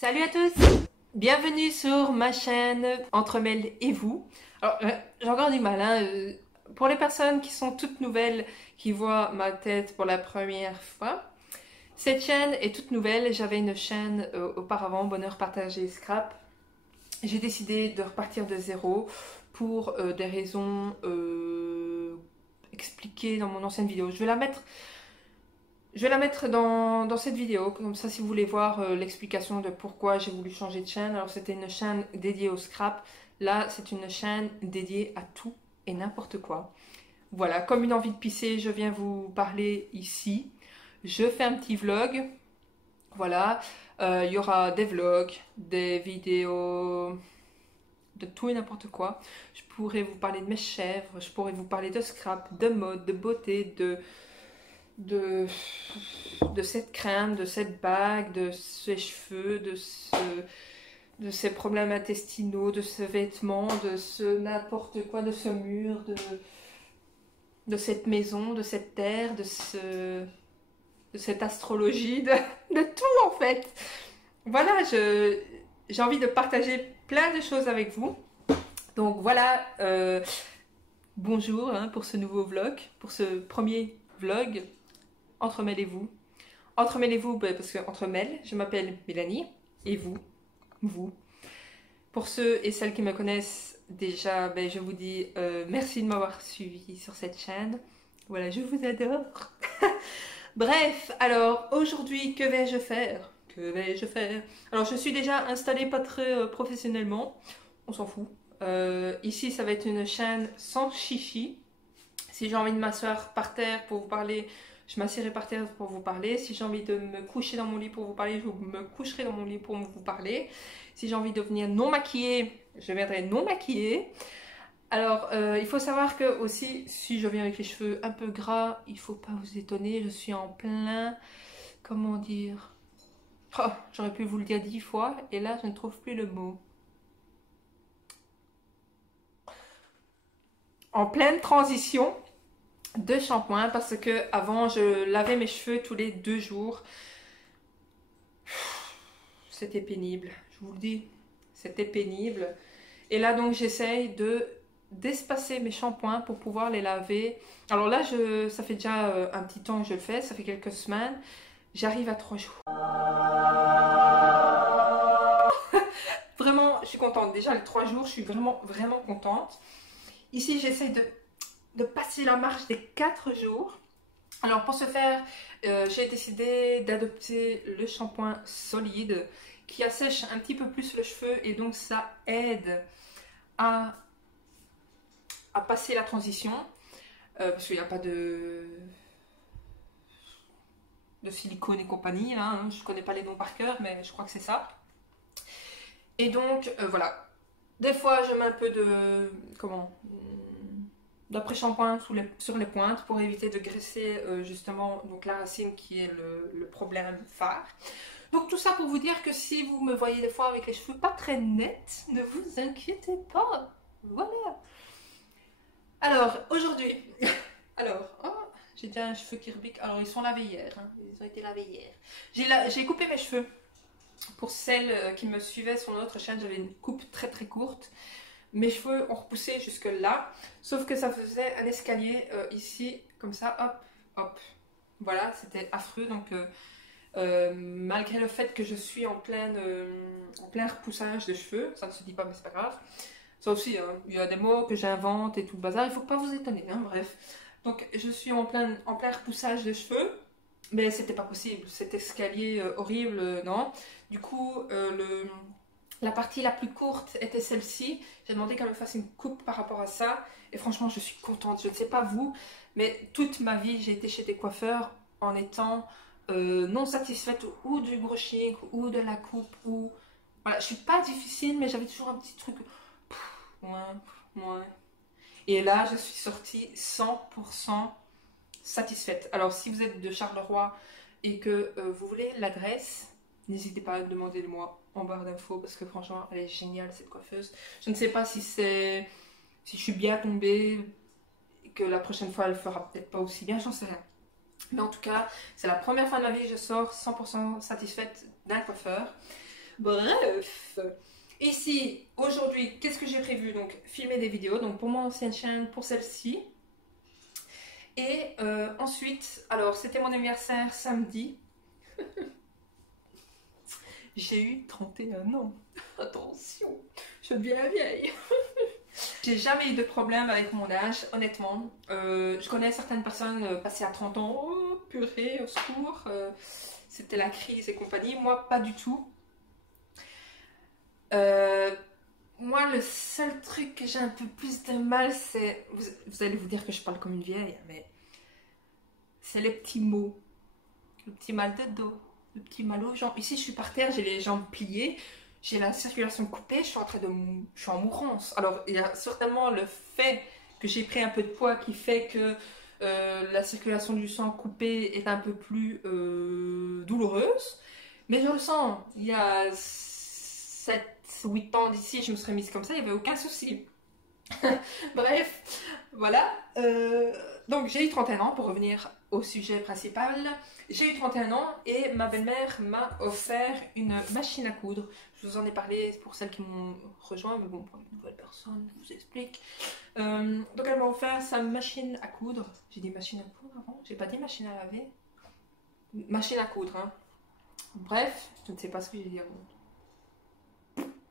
Salut à tous, bienvenue sur ma chaîne Entremêle et vous. Alors j'ai encore du mal, hein, pour les personnes qui sont toutes nouvelles, qui voient ma tête pour la première fois. Cette chaîne est toute nouvelle, j'avais une chaîne auparavant, Bonheur Partagé Scrap. J'ai décidé de repartir de zéro pour des raisons expliquées dans mon ancienne vidéo. Je vais la mettre dans cette vidéo, comme ça si vous voulez voir l'explication de pourquoi j'ai voulu changer de chaîne. Alors c'était une chaîne dédiée au scrap, là c'est une chaîne dédiée à tout et n'importe quoi. Voilà, comme une envie de pisser, je viens vous parler ici. Je fais un petit vlog, voilà. Il y aura des vlogs, des vidéos, de tout et n'importe quoi. Je pourrais vous parler de mes chèvres, je pourrais vous parler de scrap, de mode, de beauté, de cette crème, de cette bague, de ses cheveux, de ses problèmes intestinaux, de ce vêtement, de ce n'importe quoi, de ce mur, de cette maison, de cette terre, de cette astrologie, de tout en fait. Voilà, j'ai envie de partager plein de choses avec vous. Donc voilà, bonjour hein, pour ce nouveau vlog, pour ce premier vlog. Entremêlez-vous. Entremêlez-vous parce que entremêle, je m'appelle Mélanie et vous. Pour ceux et celles qui me connaissent déjà, je vous dis merci de m'avoir suivi sur cette chaîne. Voilà, je vous adore. Bref, alors aujourd'hui, que vais-je faire? Que vais-je faire? Alors je suis déjà installée pas très professionnellement, on s'en fout. Ici, ça va être une chaîne sans chichi. Si j'ai envie de m'asseoir par terre pour vous parler, je m'assierai par terre pour vous parler. Si j'ai envie de me coucher dans mon lit pour vous parler, je me coucherai dans mon lit pour vous parler. Si j'ai envie de venir non maquillée, je viendrai non maquillée. Alors, il faut savoir que aussi, si je viens avec les cheveux un peu gras, il ne faut pas vous étonner, je suis en plein, comment dire, oh, j'aurais pu vous le dire 10 fois, et là, je ne trouve plus le mot. En pleine transition de shampoing parce que avant je lavais mes cheveux tous les 2 jours. C'était pénible, je vous le dis, c'était pénible. Et là donc j'essaye d'espacer mes shampoings pour pouvoir les laver. Alors là ça fait déjà un petit temps que je le fais, ça fait quelques semaines. J'arrive à 3 jours. Vraiment, je suis contente. Déjà les 3 jours, je suis vraiment contente. Ici j'essaye de passer la marche des 4 jours. Alors pour ce faire, j'ai décidé d'adopter le shampoing solide qui assèche un petit peu plus le cheveu et donc ça aide à passer la transition parce qu'il n'y a pas de silicone et compagnie, hein. Je ne connais pas les noms par cœur mais je crois que c'est ça. Et donc voilà, des fois je mets un peu d'après-shampoing sur les pointes pour éviter de graisser justement donc la racine qui est le problème phare. Donc tout ça pour vous dire que si vous me voyez des fois avec les cheveux pas très nets, ne vous inquiétez pas. Voilà. Alors aujourd'hui, oh, j'ai déjà un cheveu qui rebique. Alors ils sont lavés hier, hein. Ils ont été lavés hier. J'ai coupé mes cheveux. Pour celles qui me suivaient sur notre chaîne, j'avais une coupe très courte. Mes cheveux ont repoussé jusque là, sauf que ça faisait un escalier ici, comme ça, hop, hop. Voilà, c'était affreux, donc malgré le fait que je suis en plein repoussage de cheveux, ça ne se dit pas mais c'est pas grave. Ça aussi, hein, il y a des mots que j'invente et tout le bazar, il faut pas vous étonner, hein, bref. Donc je suis en plein repoussage de cheveux, mais c'était pas possible, cet escalier horrible, non. Du coup, la partie la plus courte était celle-ci. J'ai demandé qu'elle me fasse une coupe par rapport à ça. Et franchement, je suis contente. Je ne sais pas vous, mais toute ma vie, j'ai été chez des coiffeurs en étant non satisfaite ou du brushing ou de la coupe. Voilà, je suis pas difficile, mais j'avais toujours un petit truc. Ouais. Et là, je suis sortie 100% satisfaite. Alors, si vous êtes de Charleroi et que vous voulez l'adresse, n'hésitez pas à demander de moi en barre d'infos parce que franchement elle est géniale cette coiffeuse. Je ne sais pas si je suis bien tombée et que la prochaine fois elle fera peut-être pas aussi bien, j'en sais rien. Mais en tout cas c'est la première fois de ma vie que je sors 100% satisfaite d'un coiffeur. Bref. Ici, aujourd'hui, qu'est-ce que j'ai prévu? Donc, filmer des vidéos, donc pour mon ancienne chaîne, pour celle-ci. Et ensuite, alors, c'était mon anniversaire samedi. J'ai eu 31 ans. Attention, je deviens vieille. J'ai jamais eu de problème avec mon âge, honnêtement. Je connais certaines personnes passées à 30 ans. Oh, purée, au secours. C'était la crise et compagnie. Moi, pas du tout. Moi, le seul truc que j'ai un peu plus de mal, c'est... Vous allez vous dire que je parle comme une vieille, mais... C'est les petits maux. Le petit mal de dos. Le petit mal aux jambes. Ici, je suis par terre, j'ai les jambes pliées. J'ai la circulation coupée, je suis en mourance. Alors, il y a certainement le fait que j'ai pris un peu de poids qui fait que la circulation du sang coupée est un peu plus douloureuse. Mais je le sens. Il y a 7-8 ans d'ici, je me serais mise comme ça, il n'y avait aucun souci. Bref, voilà. Donc, j'ai eu 31 ans, pour revenir au sujet principal. J'ai eu 31 ans et ma belle-mère m'a offert une machine à coudre. Je vous en ai parlé pour celles qui m'ont rejoint, mais bon, pour les nouvelles personnes, je vous explique. Donc, elle m'a offert sa machine à coudre. J'ai dit machine à coudre avant? J'ai pas dit machine à laver? Machine à coudre, hein. Bref, je ne sais pas ce que j'ai dit avant.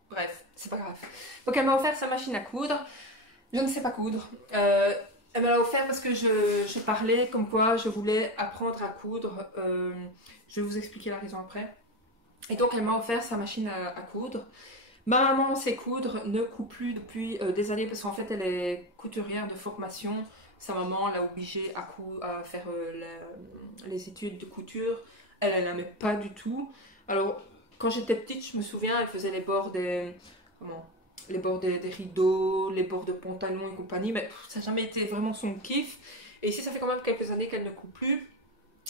Bref, c'est pas grave. Donc, elle m'a offert sa machine à coudre. Je ne sais pas coudre. Elle me l'a offert parce que je parlais comme quoi je voulais apprendre à coudre. Je vais vous expliquer la raison après. Et donc elle m'a offert sa machine à coudre. Ma maman sait coudre, ne coupe plus depuis des années parce qu'en fait elle est couturière de formation. Sa maman l'a obligée à faire les études de couture. Elle n'aimait pas du tout. Alors quand j'étais petite, je me souviens, elle faisait les bords des... Comment ? Les bords des rideaux, les bords de pantalons et compagnie, mais ça n'a jamais été vraiment son kiff. Et ici, ça fait quand même quelques années qu'elle ne coupe plus.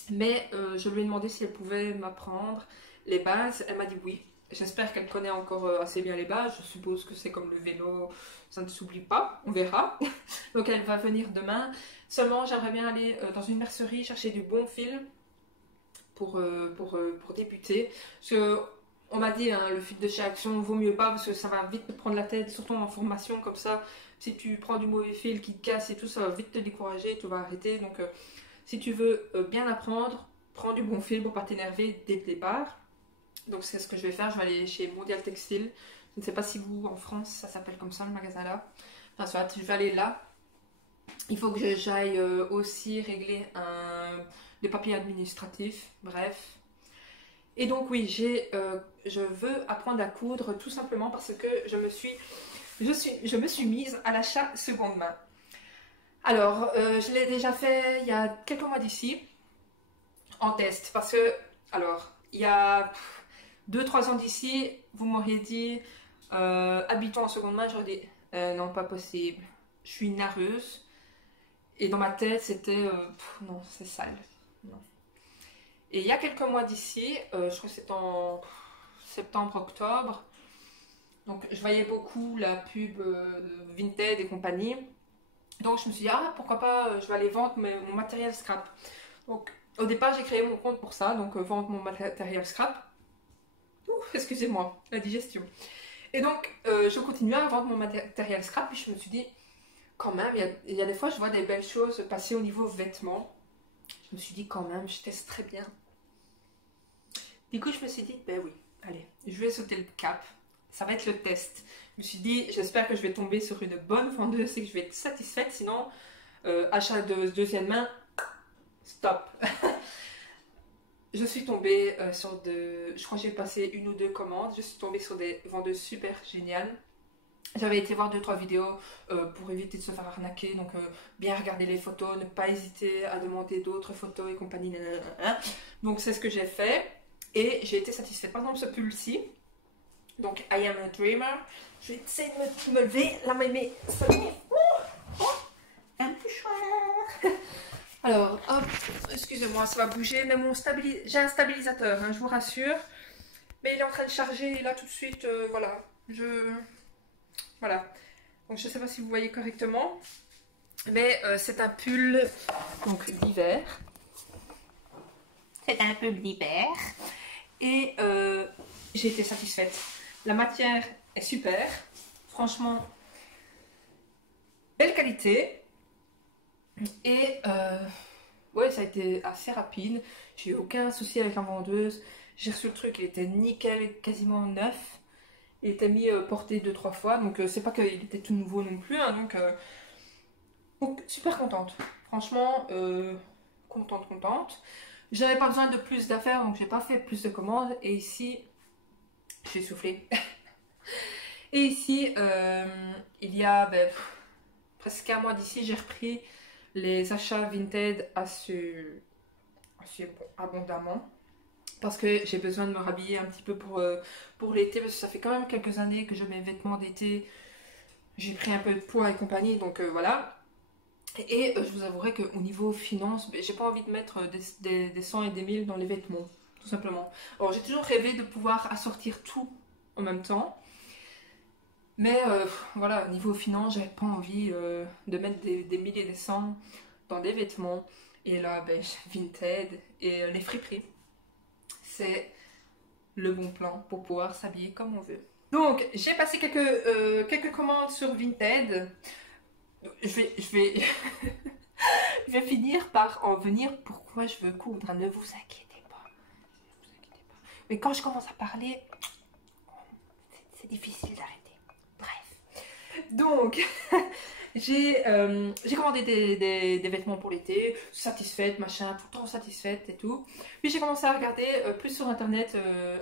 Mais je lui ai demandé si elle pouvait m'apprendre les bases. Elle m'a dit oui. J'espère qu'elle connaît encore assez bien les bases. Je suppose que c'est comme le vélo, ça ne s'oublie pas. On verra. Donc elle va venir demain. Seulement, j'aimerais bien aller dans une mercerie chercher du bon fil pour débuter. Parce que on m'a dit, hein, le fil de chez Action vaut mieux pas parce que ça va vite te prendre la tête, surtout en formation comme ça. Si tu prends du mauvais fil qui te casse et tout, ça va vite te décourager, tu vas arrêter. Donc, si tu veux bien apprendre, prends du bon fil pour pas t'énerver dès le départ. Donc, c'est ce que je vais faire. Je vais aller chez Mondial Textile. Je ne sais pas si vous, en France, ça s'appelle comme ça, le magasin là. Enfin, soit, je vais aller là. Il faut que j'aille aussi régler des papiers administratifs. Bref. Et donc oui, je veux apprendre à coudre tout simplement parce que je me suis mise à l'achat seconde main. Alors, je l'ai déjà fait il y a quelques mois d'ici, en test. Parce que, alors, il y a 2-3 ans d'ici, vous m'auriez dit, habitons en seconde main, j'aurais dit, non, pas possible. Je suis nareuse. Et dans ma tête, c'était, non, c'est sale. Non. Et il y a quelques mois d'ici, je crois que c'est en septembre-octobre, donc je voyais beaucoup la pub Vinted et compagnie. Donc je me suis dit, ah pourquoi pas, je vais aller vendre mon matériel scrap. Donc au départ j'ai créé mon compte pour ça, donc vendre mon matériel scrap. Excusez-moi, la digestion. Et donc je continuais à vendre mon matériel scrap, puis je me suis dit, quand même, il y a des fois je vois des belles choses passer au niveau vêtements. Je me suis dit quand même, je teste très bien. Du coup, je me suis dit, ben oui, allez, je vais sauter le cap. Ça va être le test. Je me suis dit, j'espère que je vais tomber sur une bonne vendeuse et que je vais être satisfaite. Sinon, achat de deuxième main, stop. Je suis tombée sur je crois que j'ai passé 1 ou 2 commandes. Je suis tombée sur des vendeuses super géniales. J'avais été voir 2-3 vidéos pour éviter de se faire arnaquer, donc bien regarder les photos, ne pas hésiter à demander d'autres photos et compagnie. Donc c'est ce que j'ai fait et j'ai été satisfaite. Par exemple ce pull-ci, donc I am a dreamer. Je vais essayer de me lever, la mémé, un mouchoir. Alors hop, excusez-moi, ça va bouger, mais j'ai un stabilisateur, hein, je vous rassure. Mais il est en train de charger et là tout de suite, voilà, Voilà, donc je ne sais pas si vous voyez correctement, mais c'est un pull d'hiver. C'est un pull d'hiver. Et j'ai été satisfaite. La matière est super, franchement, belle qualité. Et ouais, ça a été assez rapide. J'ai eu aucun souci avec la vendeuse. J'ai reçu le truc, il était nickel, quasiment neuf. Il était mis porté 2-3 fois, donc c'est pas qu'il était tout nouveau non plus, hein, donc super contente. Franchement, contente. J'avais pas besoin de plus d'affaires, donc j'ai pas fait plus de commandes. Et ici, j'ai soufflé. Et ici, il y a presque un mois d'ici, j'ai repris les achats Vinted assez abondamment. Parce que j'ai besoin de me rhabiller un petit peu pour l'été, parce que ça fait quand même quelques années que je mets vêtements d'été. J'ai pris un peu de poids et compagnie, donc voilà. Et je vous avouerai qu'au niveau finance, j'ai pas envie de mettre des 100 et des 1000 dans les vêtements, tout simplement. Alors j'ai toujours rêvé de pouvoir assortir tout en même temps. Mais voilà, au niveau finance, j'avais pas envie de mettre des 1000 et des 100 dans des vêtements. Et là, j'ai Vinted et les friperies. C'est le bon plan pour pouvoir s'habiller comme on veut. Donc, j'ai passé quelques commandes sur Vinted. Je vais, je vais finir par en venir pourquoi je veux coudre. Ne vous inquiétez pas. Mais quand je commence à parler, c'est difficile d'arrêter. Bref. Donc, j'ai commandé des vêtements pour l'été, satisfaite, machin, tout le temps satisfaite et tout. Puis j'ai commencé à regarder plus sur internet,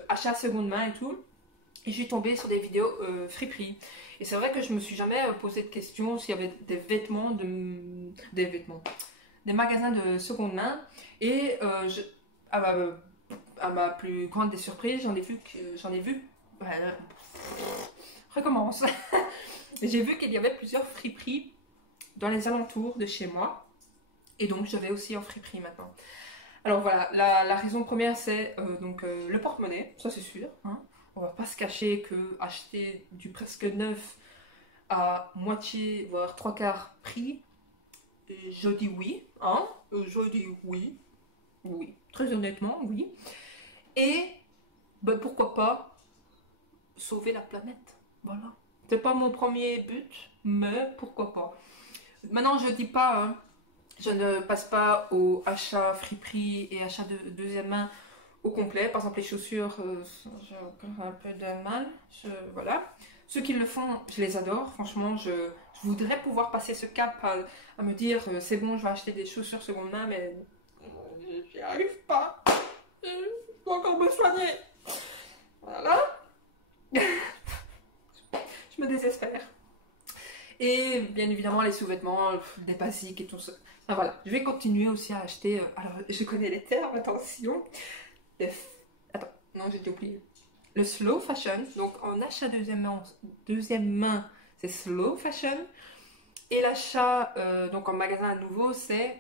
achat seconde main et tout. Et j'ai tombé sur des vidéos friperies. Et c'est vrai que je me suis jamais posé de question s'il y avait des vêtements, des magasins de seconde main. Et à ma plus grande des surprises, recommence. J'ai vu qu'il y avait plusieurs friperies dans les alentours de chez moi. Et donc, je vais aussi en friperie maintenant. Alors voilà, la raison première, c'est le porte-monnaie, ça c'est sûr. Hein. On va pas se cacher que acheter du presque neuf à moitié, voire trois quarts prix, je dis oui. Hein. Je dis oui. Oui, très honnêtement, oui. Et pourquoi pas sauver la planète. Voilà. C'est pas mon premier but, mais pourquoi pas. Maintenant, je dis pas, hein, je ne passe pas au achat friperie et achat de deuxième main au complet. Par exemple, les chaussures, j'ai encore un peu de mal. Voilà. Ceux qui le font, je les adore. Franchement, je voudrais pouvoir passer ce cap à me dire c'est bon, je vais acheter des chaussures seconde main, mais j'y arrive pas. Je dois encore me soigner. Voilà. Je me désespère. Et bien évidemment, les sous-vêtements, des basiques et tout ça. Enfin, voilà, je vais continuer aussi à acheter. Alors, je connais les termes, attention. Attends, non, j'ai oublié. Le slow fashion. Donc, en achat deuxième main, c'est slow fashion. Et l'achat donc en magasin à nouveau, c'est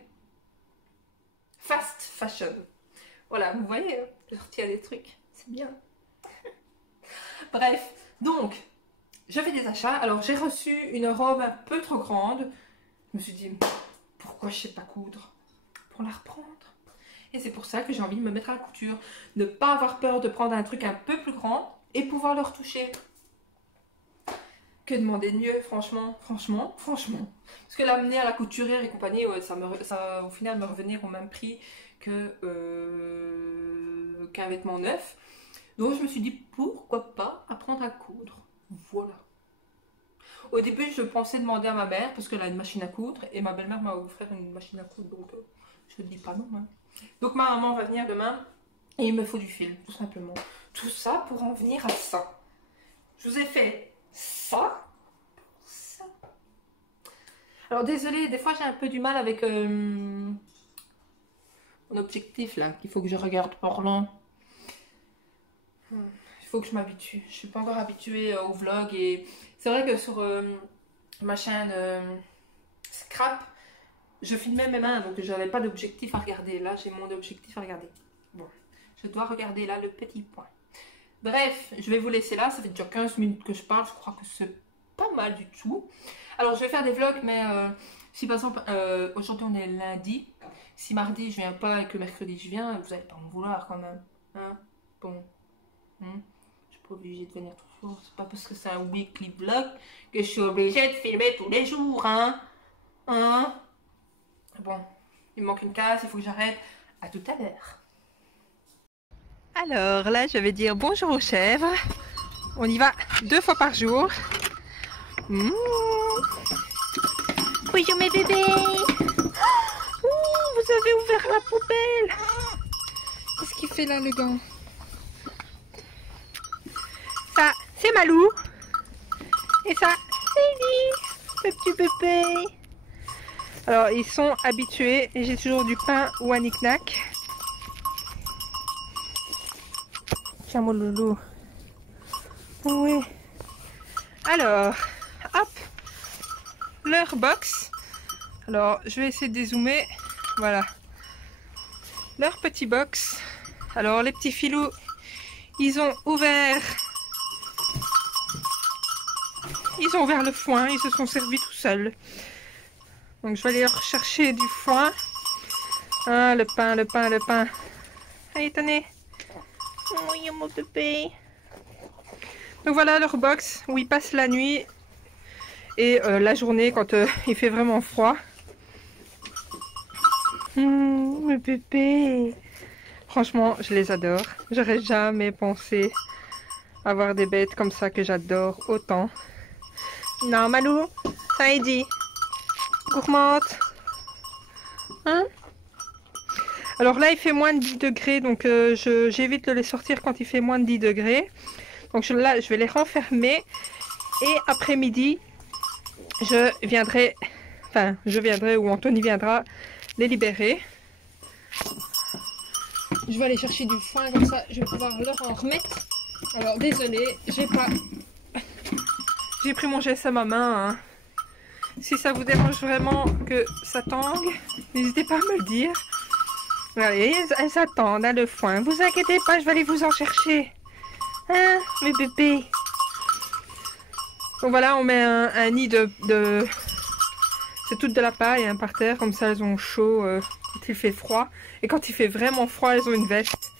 fast fashion. Voilà, vous voyez, je retiens des trucs. C'est bien. Bref, donc, je fais des achats. Alors, j'ai reçu une robe un peu trop grande. Je me suis dit, pourquoi je sais pas coudre? Pour la reprendre. Et c'est pour ça que j'ai envie de me mettre à la couture. Ne pas avoir peur de prendre un truc un peu plus grand et pouvoir le retoucher. Que demander de mieux, franchement. Parce que l'amener à la couturière et compagnie, ouais, ça va au final me revenir au même prix qu'un vêtement neuf. Donc je me suis dit, pourquoi pas apprendre à coudre. Voilà. Au début, je pensais demander à ma mère, parce qu'elle a une machine à coudre, et ma belle-mère m'a offert une machine à coudre, donc je ne dis pas non. Hein. Donc ma maman va venir demain, et il me faut du fil, tout simplement. Tout ça pour en venir à ça. Je vous ai fait ça. Alors désolée, des fois j'ai un peu du mal avec mon objectif là, qu'il faut que je regarde par là. Il faut que je m'habitue. Je suis pas encore habituée au vlog et c'est vrai que sur ma chaîne Scrap, je filmais mes mains donc j'avais pas d'objectif à regarder. Là, j'ai mon objectif à regarder. Bon, je dois regarder là le petit point. Bref, je vais vous laisser là. Ça fait déjà 15 minutes que je parle. Je crois que c'est pas mal du tout. Alors, je vais faire des vlogs, mais si par exemple, aujourd'hui on est lundi. Si mardi je viens pas et que mercredi je viens, vous allez pas me vouloir quand même. Hein? Bon. pas obligée de venir toujours. C'est pas parce que c'est un weekly vlog que je suis obligée de filmer tous les jours, hein. Hein? Bon, il me manque une case, il faut que j'arrête. À tout à l'heure. Alors là, je vais dire bonjour aux chèvres. On y va 2 fois par jour. Mmh. Bonjour mes bébés. Vous avez ouvert la poubelle. Qu'est-ce qu'il fait là, le gant? Ça, c'est Malou. Et ça, c'est Ellie, le petit bébé. Alors, ils sont habitués. Et j'ai toujours du pain ou un knick-knack. Tiens, mon loulou. Oui. Alors, hop. Leur box. Alors, je vais essayer de dézoomer. Voilà. Leur petit box. Alors, les petits filous, ils ont ouvert le foin. Ils se sont servis tout seuls. Donc, je vais aller leur chercher du foin. Ah, le pain, le pain, le pain. Allez, tenez. Oh, il y a mon bébé. Donc, voilà leur box où ils passent la nuit et la journée quand il fait vraiment froid. Mes bébés. Franchement, je les adore. J'aurais jamais pensé avoir des bêtes comme ça que j'adore autant. Non, Malou, ça y est dit. Gourmande. Hein? Alors là, il fait moins de 10 degrés, donc j'évite de les sortir quand il fait moins de 10 degrés. Donc là, je vais les renfermer. Et après-midi, je viendrai ou Anthony viendra les libérer. Je vais aller chercher du foin, comme ça je vais pouvoir leur en remettre. Alors désolé, j'ai pris mon geste à ma main, hein. Si ça vous dérange vraiment que ça tangue, n'hésitez pas à me le dire. Allez, elles attendent, hein, le foin. Vous inquiétez pas, je vais aller vous en chercher. Hein, mes bébés. Donc voilà, on met un nid c'est toute de la paille, hein, par terre, comme ça elles ont chaud quand il fait froid. Et quand il fait vraiment froid, elles ont une veste.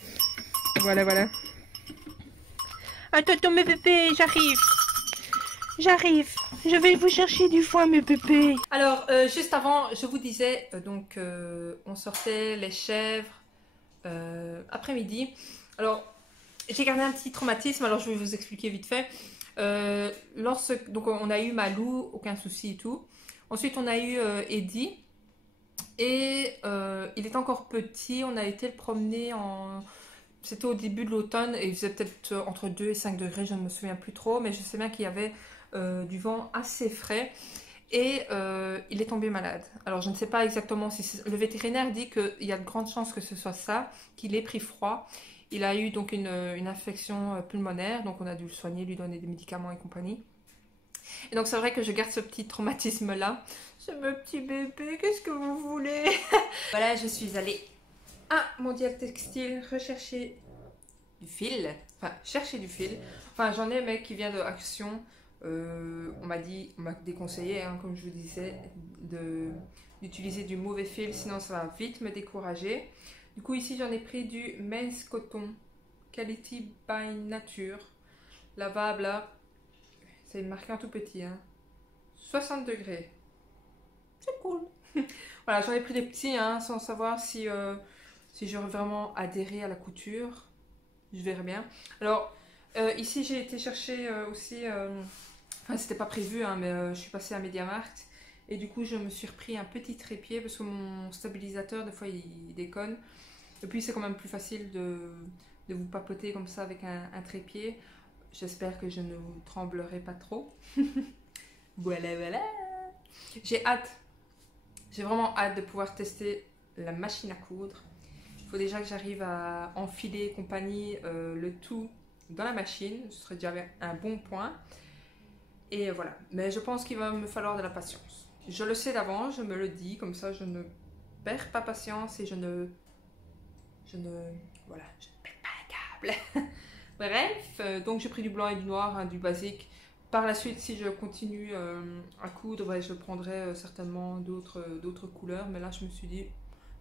Voilà, voilà. Attends, mes bébés, j'arrive. J'arrive. Je vais vous chercher du foin, mes bébés. Alors, juste avant, je vous disais, on sortait les chèvres après-midi. Alors, j'ai gardé un petit traumatisme, alors je vais vous expliquer vite fait. Donc, on a eu Malou, aucun souci et tout. Ensuite, on a eu Eddie. Et il est encore petit. On a été le promener C'était au début de l'automne et il faisait peut-être entre 2 et 5 degrés, je ne me souviens plus trop. Mais je sais bien qu'il y avait du vent assez frais. Et il est tombé malade. Alors, je ne sais pas exactement si le vétérinaire dit qu'il y a de grandes chances que ce soit ça, qu'il ait pris froid. Il a eu donc une infection pulmonaire. Donc, on a dû le soigner, lui donner des médicaments et compagnie. Et donc c'est vrai que je garde ce petit traumatisme là. C'est mon petit bébé, qu'est-ce que vous voulez? Voilà, je suis allée à Mondial Textile rechercher du fil. Enfin, chercher du fil. Enfin, j'en ai, mais qui vient de Action. On m'a déconseillé, hein, comme je vous disais, d'utiliser du mauvais fil, sinon ça va vite me décourager. Du coup, ici j'en ai pris du Men's Coton Quality by Nature. Lavable là. C'est marqué en tout petit, hein. 60 degrés. C'est cool. Voilà, j'en ai pris des petits, hein, sans savoir si j'aurais vraiment adhéré à la couture. Je verrai bien. Alors, ici, j'ai été chercher aussi... Enfin, c'était pas prévu, hein, mais je suis passée à MediaMarkt. Et du coup, je me suis repris un petit trépied parce que mon stabilisateur, des fois, il déconne. Et puis, c'est quand même plus facile de vous papoter comme ça avec un trépied. J'espère que je ne vous tremblerai pas trop. Voilà, voilà. J'ai hâte. J'ai vraiment hâte de pouvoir tester la machine à coudre. Il faut déjà que j'arrive à enfiler et compagnie le tout dans la machine. Ce serait déjà un bon point. Et voilà. Mais je pense qu'il va me falloir de la patience. Je le sais d'avance, je me le dis. Comme ça, je ne perds pas patience et je ne pète pas un câble. Bref, donc j'ai pris du blanc et du noir, hein, du basique. Par la suite, si je continue à coudre, ouais, je prendrai certainement d'autres couleurs. Mais là, je me suis dit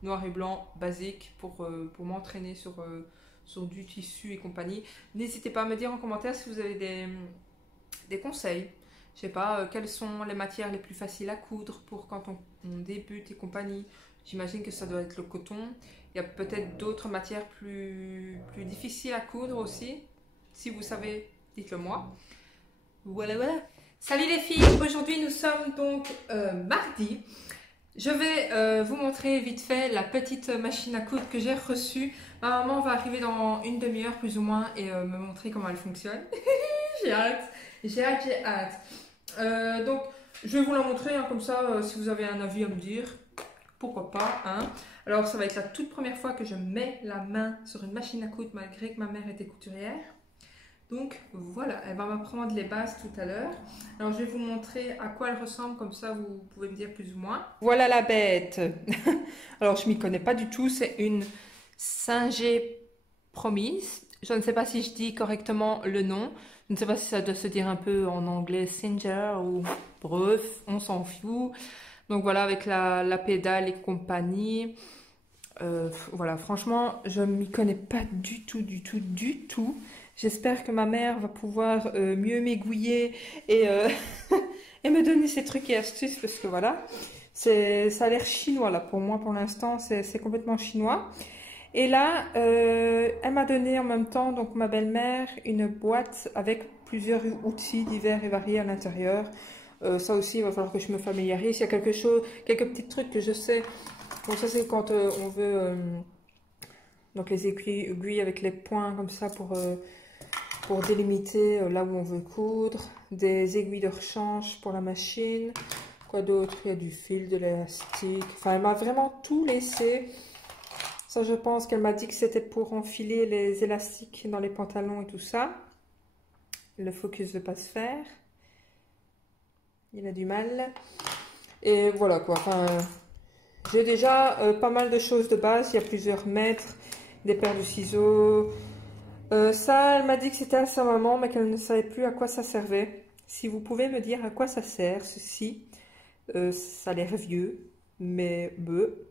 noir et blanc basique pour m'entraîner sur sur du tissu et compagnie. N'hésitez pas à me dire en commentaire si vous avez des conseils. Je sais pas, quelles sont les matières les plus faciles à coudre pour quand on débute et compagnie. J'imagine que ça doit être le coton. Il y a peut-être d'autres matières plus difficiles à coudre aussi. Si vous savez, dites-le moi. Voilà, voilà. Salut les filles, aujourd'hui nous sommes donc mardi. Je vais vous montrer vite fait la petite machine à coudre que j'ai reçue. Ma maman va arriver dans une demi-heure plus ou moins et me montrer comment elle fonctionne. J'ai hâte, j'ai hâte, j'ai hâte. Donc je vais vous la montrer, hein, comme ça si vous avez un avis à me dire, pourquoi pas. Hein. Alors ça va être la toute première fois que je mets la main sur une machine à coudre malgré que ma mère était couturière. Donc voilà, elle va m'apprendre les bases tout à l'heure. Alors je vais vous montrer à quoi elle ressemble, comme ça vous pouvez me dire plus ou moins. Voilà la bête. Alors je m'y connais pas du tout, c'est une Singer Promise. Je ne sais pas si je dis correctement le nom. Je ne sais pas si ça doit se dire un peu en anglais Singer ou bref, on s'en fout. Donc voilà, avec la pédale et compagnie. Voilà, franchement, je ne m'y connais pas du tout. J'espère que ma mère va pouvoir mieux m'aiguiller et, et me donner ses trucs et astuces parce que voilà, ça a l'air chinois là pour moi pour l'instant, c'est complètement chinois. Et là, elle m'a donné en même temps, donc ma belle-mère, une boîte avec plusieurs outils divers et variés à l'intérieur. Ça aussi, il va falloir que je me familiarise. Il y a quelques petits trucs que je sais. Bon, ça c'est quand on veut donc les aiguilles avec les points comme ça pour délimiter là où on veut coudre, des aiguilles de rechange pour la machine, quoi d'autre, il y a du fil, de l'élastique, enfin elle m'a vraiment tout laissé. Ça je pense qu'elle m'a dit que c'était pour enfiler les élastiques dans les pantalons et tout ça. Le focus ne veut pas se faire, il a du mal, et voilà quoi, enfin j'ai déjà pas mal de choses de base, il y a plusieurs mètres, des paires de ciseaux. Ça, elle m'a dit que c'était à sa maman, mais qu'elle ne savait plus à quoi ça servait. Si vous pouvez me dire à quoi ça sert, ceci, ça a l'air vieux, mais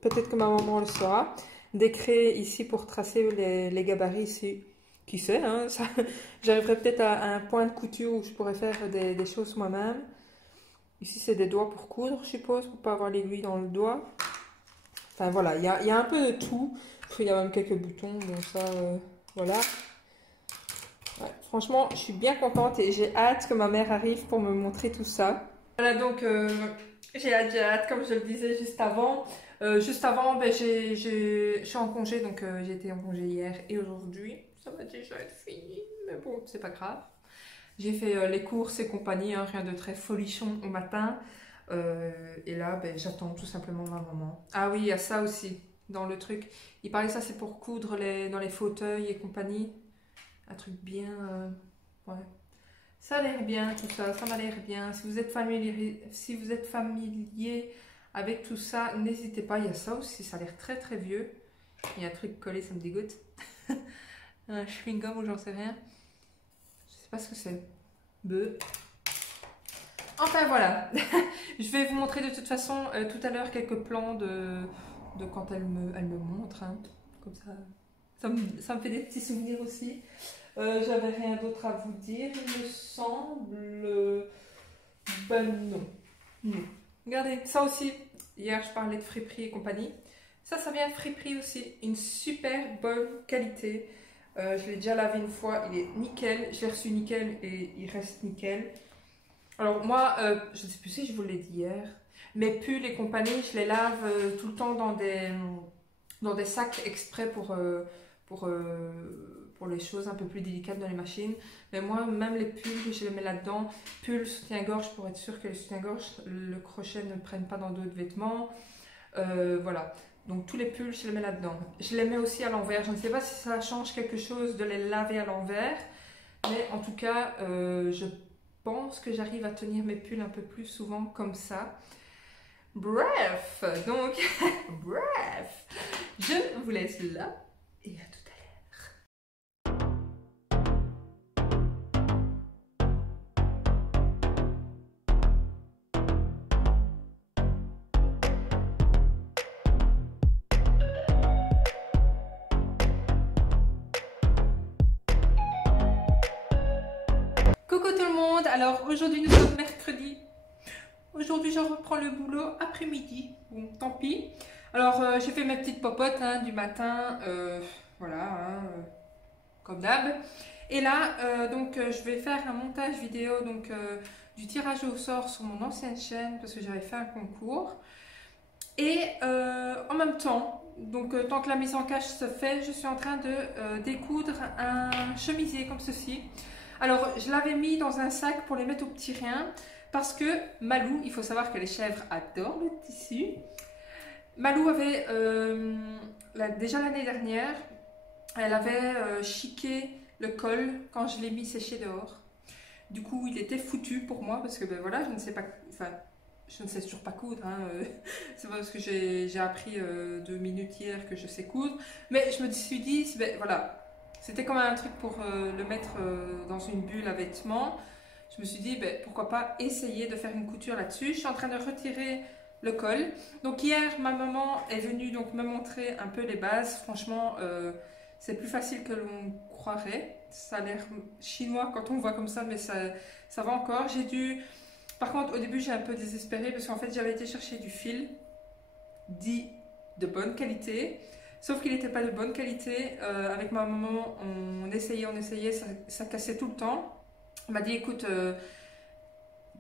peut-être que ma maman le saura. Des craies ici pour tracer les gabarits ici, qui sait, hein, j'arriverai peut-être à un point de couture où je pourrais faire des choses moi-même. Ici, c'est des doigts pour coudre, je suppose, pour pas avoir l'aiguille dans le doigt. Enfin voilà, il y a un peu de tout. Il y a même quelques boutons, bon ça, voilà. Ouais, franchement, je suis bien contente et j'ai hâte que ma mère arrive pour me montrer tout ça. Voilà, donc j'ai hâte, comme je le disais juste avant. Ben, je suis en congé, donc j'ai été en congé hier et aujourd'hui. Ça va déjà être fini, mais bon, c'est pas grave. J'ai fait les courses et compagnie, hein, rien de très folichon au matin. Et là, ben, j'attends tout simplement ma maman. Ah oui, il y a ça aussi dans le truc. Il paraît que ça, c'est pour coudre dans les fauteuils et compagnie. Un truc bien... ouais. Ça a l'air bien tout ça, ça m'a l'air bien. Si vous êtes familier avec tout ça, n'hésitez pas. Il y a ça aussi, ça a l'air très très vieux. Il y a un truc collé, ça me dégoûte. Un chewing-gum ou j'en sais rien. Je sais pas ce que c'est. Enfin voilà. Je vais vous montrer de toute façon tout à l'heure quelques plans de quand elle me montre. Hein. Comme ça. Ça me fait des petits souvenirs aussi. J'avais rien d'autre à vous dire, il me semble. Ben non. Regardez, ça aussi. Hier, je parlais de friperie et compagnie. Ça vient de friperie aussi. Une super bonne qualité. Je l'ai déjà lavé une fois, il est nickel. Je l'ai reçu nickel et il reste nickel. Alors moi, je ne sais plus si je vous l'ai dit hier, mes pulls et compagnie, je les lave tout le temps dans des sacs exprès pour les choses un peu plus délicates dans les machines. Mais moi, même les pulls, je les mets là-dedans. Pulls, soutien-gorge, pour être sûr que le soutien-gorge, le crochet ne prenne pas dans d'autres vêtements. Voilà. Donc tous les pulls, je les mets là-dedans. Je les mets aussi à l'envers. Je ne sais pas si ça change quelque chose de les laver à l'envers. Mais en tout cas, je pense que j'arrive à tenir mes pulls un peu plus souvent comme ça. Bref, donc, bref, je vous laisse là et à tout à l'heure. Coucou tout le monde, alors aujourd'hui nous sommes mercredi. Aujourd'hui je reprends le boulot après-midi, bon tant pis. Alors j'ai fait mes petites popotes hein, du matin, voilà, hein, comme d'hab. Et là je vais faire un montage vidéo donc, du tirage au sort sur mon ancienne chaîne parce que j'avais fait un concours. Et en même temps, donc tant que la mise en cache se fait, je suis en train de découdre un chemisier comme ceci. Alors je l'avais mis dans un sac pour les mettre au petit rien parce que Malou, il faut savoir que les chèvres adorent le tissu. Malou avait, déjà l'année dernière, elle avait chiqué le col quand je l'ai mis sécher dehors. Du coup il était foutu pour moi parce que ben voilà, je ne sais pas, enfin je ne sais toujours pas coudre, hein. C'est pas parce que j'ai appris 2 minutes hier que je sais coudre, mais je me suis dit, ben, voilà, c'était comme un truc pour le mettre dans une bulle à vêtements. Je me suis dit, ben, pourquoi pas essayer de faire une couture là-dessus. Je suis en train de retirer le col. Donc hier, ma maman est venue donc me montrer un peu les bases. Franchement, c'est plus facile que l'on croirait. Ça a l'air chinois quand on voit comme ça, mais ça va encore. J'ai dû... Par contre, au début, j'ai un peu désespéré parce qu'en fait, j'avais été chercher du fil dit de bonne qualité. Sauf qu'il n'était pas de bonne qualité. Avec ma maman, on essayait, ça cassait tout le temps. Elle m'a dit, écoute,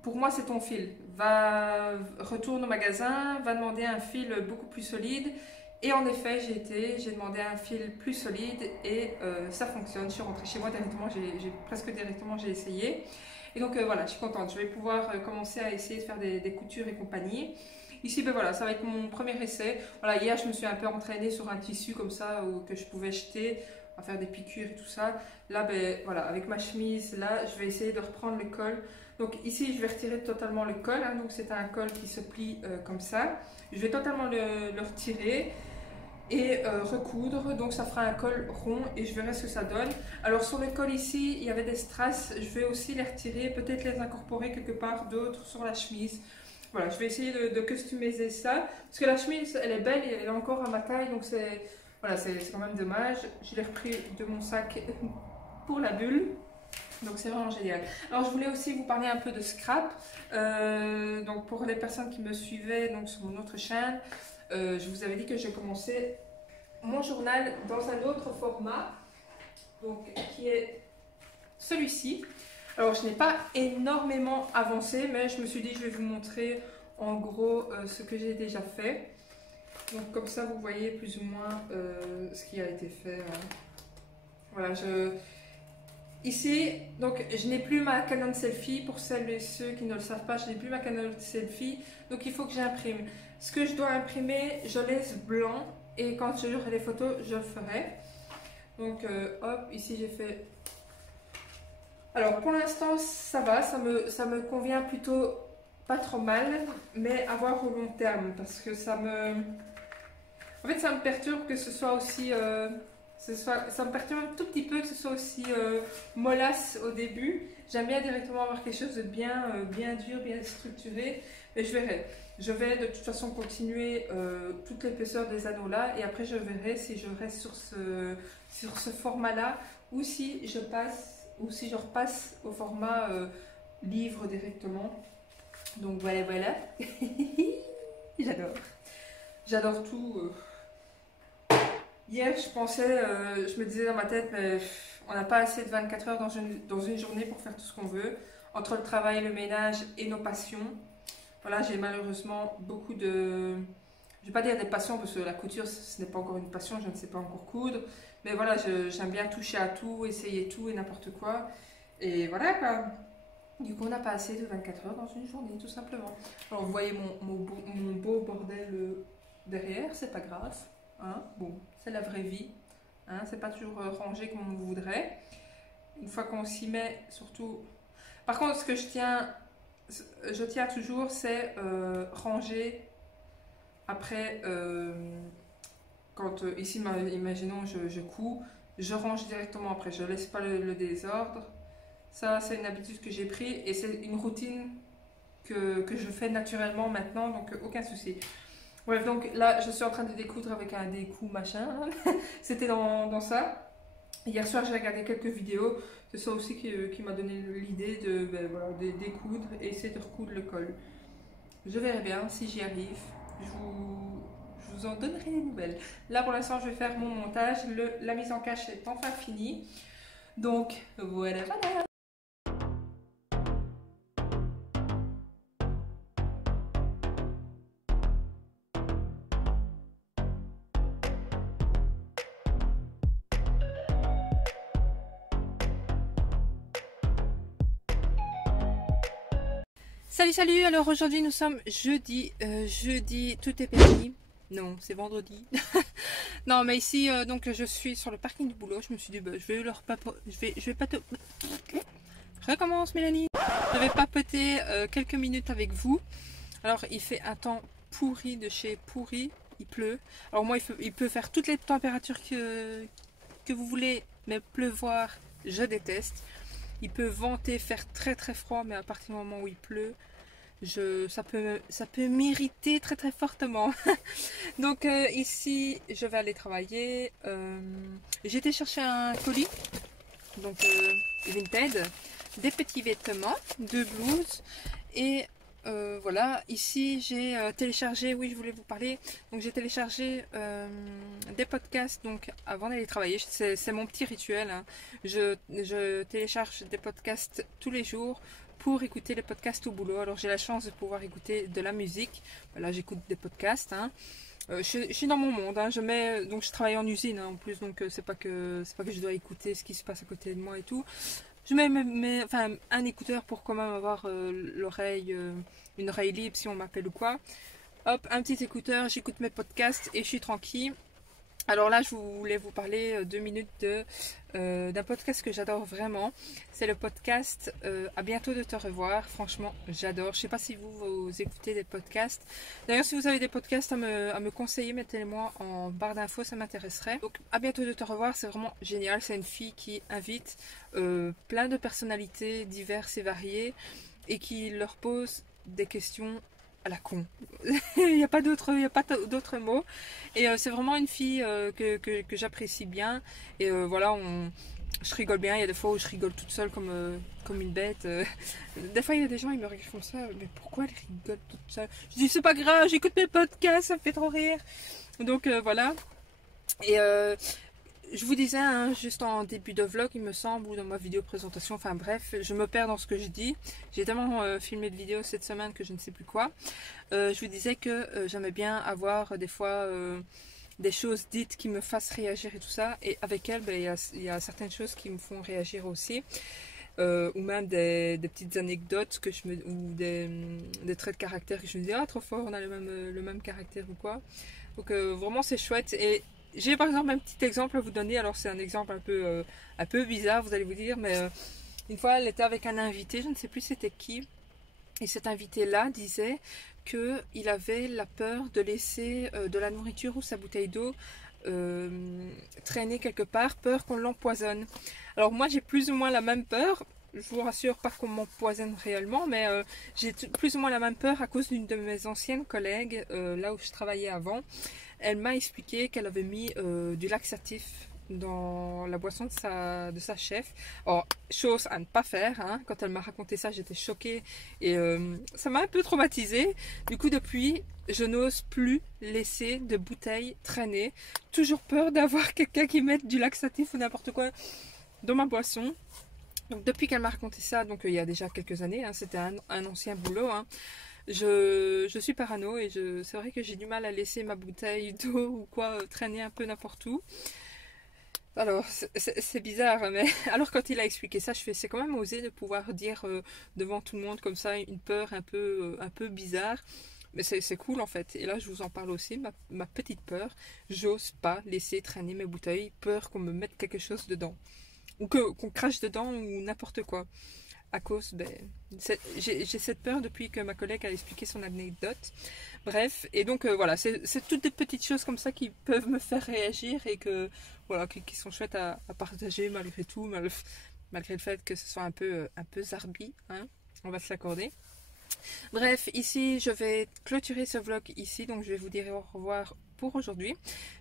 pour moi, c'est ton fil. Retourne au magasin, va demander un fil beaucoup plus solide. Et en effet, j'ai demandé un fil plus solide et ça fonctionne. Je suis rentrée chez moi directement, j'ai essayé. Et donc voilà, je suis contente. Je vais pouvoir commencer à essayer de faire des coutures et compagnie. Ici, ben voilà, ça va être mon premier essai. Voilà, hier, je me suis un peu entraînée sur un tissu comme ça que je pouvais jeter, à faire des piqûres et tout ça. Là, ben voilà, avec ma chemise, là, je vais essayer de reprendre le col. Donc ici, je vais retirer totalement le col. Hein, donc c'est un col qui se plie comme ça. Je vais totalement le retirer et recoudre, donc ça fera un col rond et je verrai ce que ça donne. Alors sur le col ici il y avait des strass, je vais aussi les retirer, peut-être les incorporer quelque part d'autres sur la chemise. Voilà, je vais essayer de customiser ça parce que la chemise elle est belle et elle est encore à ma taille, donc c'est voilà, c'est quand même dommage. Je l'ai repris de mon sac pour la bulle, donc c'est vraiment génial. Alors je voulais aussi vous parler un peu de scrap. Donc pour les personnes qui me suivaient donc sur mon autre chaîne, je vous avais dit que j'ai commencé mon journal dans un autre format, donc qui est celui-ci. Alors je n'ai pas énormément avancé, mais je me suis dit je vais vous montrer en gros ce que j'ai déjà fait. Donc comme ça vous voyez plus ou moins ce qui a été fait. Voilà, ici, donc je n'ai plus ma Canon Selfie. Pour celles et ceux qui ne le savent pas, je n'ai plus ma Canon Selfie, donc il faut que j'imprime. Ce que je dois imprimer, je laisse blanc et quand j'aurai les photos, je le ferai. Donc hop, ici j'ai fait... Alors pour l'instant ça va, ça me convient plutôt pas trop mal, mais à voir au long terme parce que ça me... En fait ça me perturbe que ce soit aussi... ça me perturbe un tout petit peu que ce soit aussi mollasse au début. J'aime bien directement avoir quelque chose de bien dur, bien structuré, mais je verrai. Je vais de toute façon continuer toute l'épaisseur des anneaux là et après je verrai si je reste sur ce format là ou si je repasse au format livre directement. Donc voilà. J'adore tout. Hier je pensais, je me disais dans ma tête, mais on n'a pas assez de 24 heures dans une journée pour faire tout ce qu'on veut, entre le travail, le ménage et nos passions. Voilà, j'ai malheureusement beaucoup de... Je ne vais pas dire des passions parce que la couture ce n'est pas encore une passion, je ne sais pas encore coudre. Mais voilà, j'aime bien toucher à tout, essayer tout et n'importe quoi. Et voilà quoi. Du coup on n'a pas assez de 24 heures dans une journée tout simplement. Alors vous voyez mon beau bordel derrière, c'est pas grave. Hein, bon, c'est la vraie vie. Hein, c'est pas toujours rangé comme on voudrait. Une fois qu'on s'y met, surtout... Par contre, ce que je tiens toujours, c'est ranger après, quand ici, imaginons, je couds, je range directement après, je laisse pas le désordre. Ça, c'est une habitude que j'ai pris et c'est une routine que je fais naturellement maintenant, donc aucun souci. Bref, donc là, je suis en train de découdre avec un décou machin, c'était dans ça. Hier soir, j'ai regardé quelques vidéos. C'est ça aussi qui m'a donné l'idée de voilà, découdre et essayer de recoudre le col. Je verrai bien si j'y arrive. Je vous en donnerai des nouvelles. Là, pour l'instant, je vais faire mon montage. La mise en cache est enfin finie. Donc, voilà, voilà. Salut, salut. Alors aujourd'hui, nous sommes jeudi. Jeudi, tout est permis. Non, c'est vendredi. Non, mais ici, donc je suis sur le parking du boulot. Je me suis dit, bah, je vais leur papoter. Je vais pas te... Recommence, Mélanie. Je vais papoter quelques minutes avec vous. Alors, il fait un temps pourri de chez pourri. Il pleut. Alors moi, il peut faire toutes les températures que vous voulez, mais pleuvoir, je déteste. Il peut venter, faire très très froid, mais à partir du moment où il pleut, ça peut m'irriter très très fortement. Donc ici, je vais aller travailler. J'ai été chercher un colis, donc Vinted, des petits vêtements, deux blouses et voilà. Ici, j'ai téléchargé, oui, je voulais vous parler. Donc j'ai téléchargé des podcasts donc avant d'aller travailler. C'est mon petit rituel, hein. Je télécharge des podcasts tous les jours pour écouter les podcasts au boulot. Alors j'ai la chance de pouvoir écouter de la musique. Là, j'écoute des podcasts, hein. Je suis dans mon monde, hein. Donc je travaille en usine, hein, en plus, donc c'est pas que je dois écouter ce qui se passe à côté de moi et tout. Je mets enfin, un écouteur pour quand même avoir l'oreille, une oreille libre si on m'appelle ou quoi. Hop, un petit écouteur, j'écoute mes podcasts et je suis tranquille. Alors là, je voulais vous parler 2 minutes d'un podcast que j'adore vraiment. C'est le podcast À bientôt de te revoir. Franchement, j'adore. Je ne sais pas si vous écoutez des podcasts. D'ailleurs, si vous avez des podcasts à me conseiller, mettez-les-moi en barre d'infos, ça m'intéresserait. Donc, À bientôt de te revoir, c'est vraiment génial. C'est une fille qui invite plein de personnalités diverses et variées et qui leur pose des questions à la con. Il n'y a pas d'autres mots. Et c'est vraiment une fille que j'apprécie bien. Et voilà, je rigole bien. Il y a des fois où je rigole toute seule comme une bête. Des fois, il y a des gens, ils me regardent comme ça. Mais pourquoi elle rigole toute seule? Je dis, c'est pas grave, j'écoute mes podcasts, ça me fait trop rire. Donc voilà. Et je vous disais, hein, juste en début de vlog, il me semble, ou dans ma vidéo présentation, enfin bref, je me perds dans ce que je dis. J'ai tellement filmé de vidéos cette semaine que je ne sais plus quoi. Je vous disais que j'aimais bien avoir des fois des choses dites qui me fassent réagir et tout ça. Et avec elle, ben, il y a certaines choses qui me font réagir aussi. Ou même des petites anecdotes ou des traits de caractère que je me dis, ah trop fort, on a le même caractère ou quoi. Donc vraiment c'est chouette. Et j'ai par exemple un petit exemple à vous donner. Alors c'est un exemple un peu bizarre, vous allez vous dire, mais une fois elle était avec un invité, je ne sais plus c'était qui, et cet invité-là disait qu'il avait la peur de laisser de la nourriture ou sa bouteille d'eau traîner quelque part, peur qu'on l'empoisonne. Alors moi j'ai plus ou moins la même peur. Je vous rassure, pas qu'on m'empoisonne réellement, mais j'ai plus ou moins la même peur à cause d'une de mes anciennes collègues, là où je travaillais avant. Elle m'a expliqué qu'elle avait mis du laxatif dans la boisson de sa chef. Or, chose à ne pas faire, hein. Quand elle m'a raconté ça, j'étais choquée et ça m'a un peu traumatisée. Du coup, depuis, je n'ose plus laisser de bouteilles traîner. Toujours peur d'avoir quelqu'un qui mette du laxatif ou n'importe quoi dans ma boisson. Donc depuis qu'elle m'a raconté ça, donc il y a déjà quelques années, hein, c'était un ancien boulot, hein, je suis parano et c'est vrai que j'ai du mal à laisser ma bouteille d'eau ou quoi traîner un peu n'importe où. Alors c'est bizarre, mais alors quand il a expliqué ça, c'est quand même osé de pouvoir dire devant tout le monde comme ça une peur un peu bizarre. Mais c'est cool en fait. Et là je vous en parle aussi, ma petite peur. J'ose pas laisser traîner mes bouteilles, peur qu'on me mette quelque chose dedans. Ou qu'on crache dedans ou n'importe quoi. À cause, j'ai cette peur depuis que ma collègue a expliqué son anecdote. Bref, et donc voilà, c'est toutes des petites choses comme ça qui peuvent me faire réagir et voilà, qui sont chouettes à partager malgré tout, malgré le fait que ce soit un peu zarbi, hein, on va se l'accorder. Bref, ici je vais clôturer ce vlog ici, donc je vais vous dire au revoir pour aujourd'hui.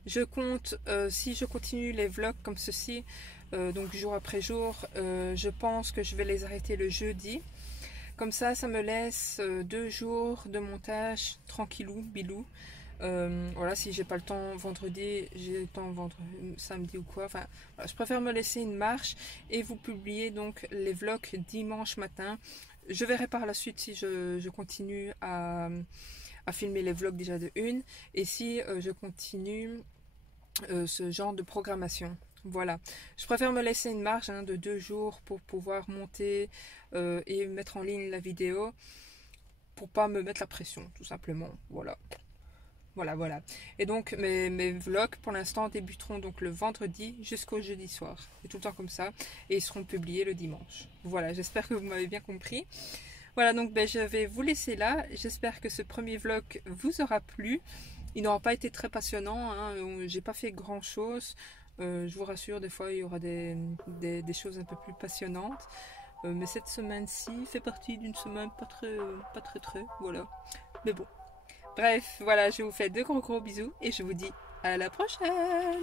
Je compte, si je continue les vlogs comme ceci, donc jour après jour. Je pense que je vais les arrêter le jeudi. Comme ça me laisse 2 jours de montage tranquillou, bilou. Voilà, si j'ai pas le temps vendredi, j'ai le temps samedi ou quoi. Enfin, voilà, je préfère me laisser une marche et vous publier donc les vlogs dimanche matin. Je verrai par la suite si je continue à filmer les vlogs déjà de une et si je continue ce genre de programmation. Voilà, je préfère me laisser une marge de 2 jours pour pouvoir monter et mettre en ligne la vidéo pour pas me mettre la pression, tout simplement. Voilà. Voilà. Et donc mes vlogs pour l'instant débuteront donc le vendredi jusqu'au jeudi soir. C'est tout le temps comme ça. Et ils seront publiés le dimanche. Voilà, j'espère que vous m'avez bien compris. Voilà, donc je vais vous laisser là. J'espère que ce premier vlog vous aura plu. Il n'aura pas été très passionnant. J'ai pas fait grand chose. Je vous rassure, des fois il y aura des choses un peu plus passionnantes. Mais cette semaine-ci fait partie d'une semaine pas très, voilà. Mais bon. Bref, voilà, je vous fais de gros bisous et je vous dis à la prochaine!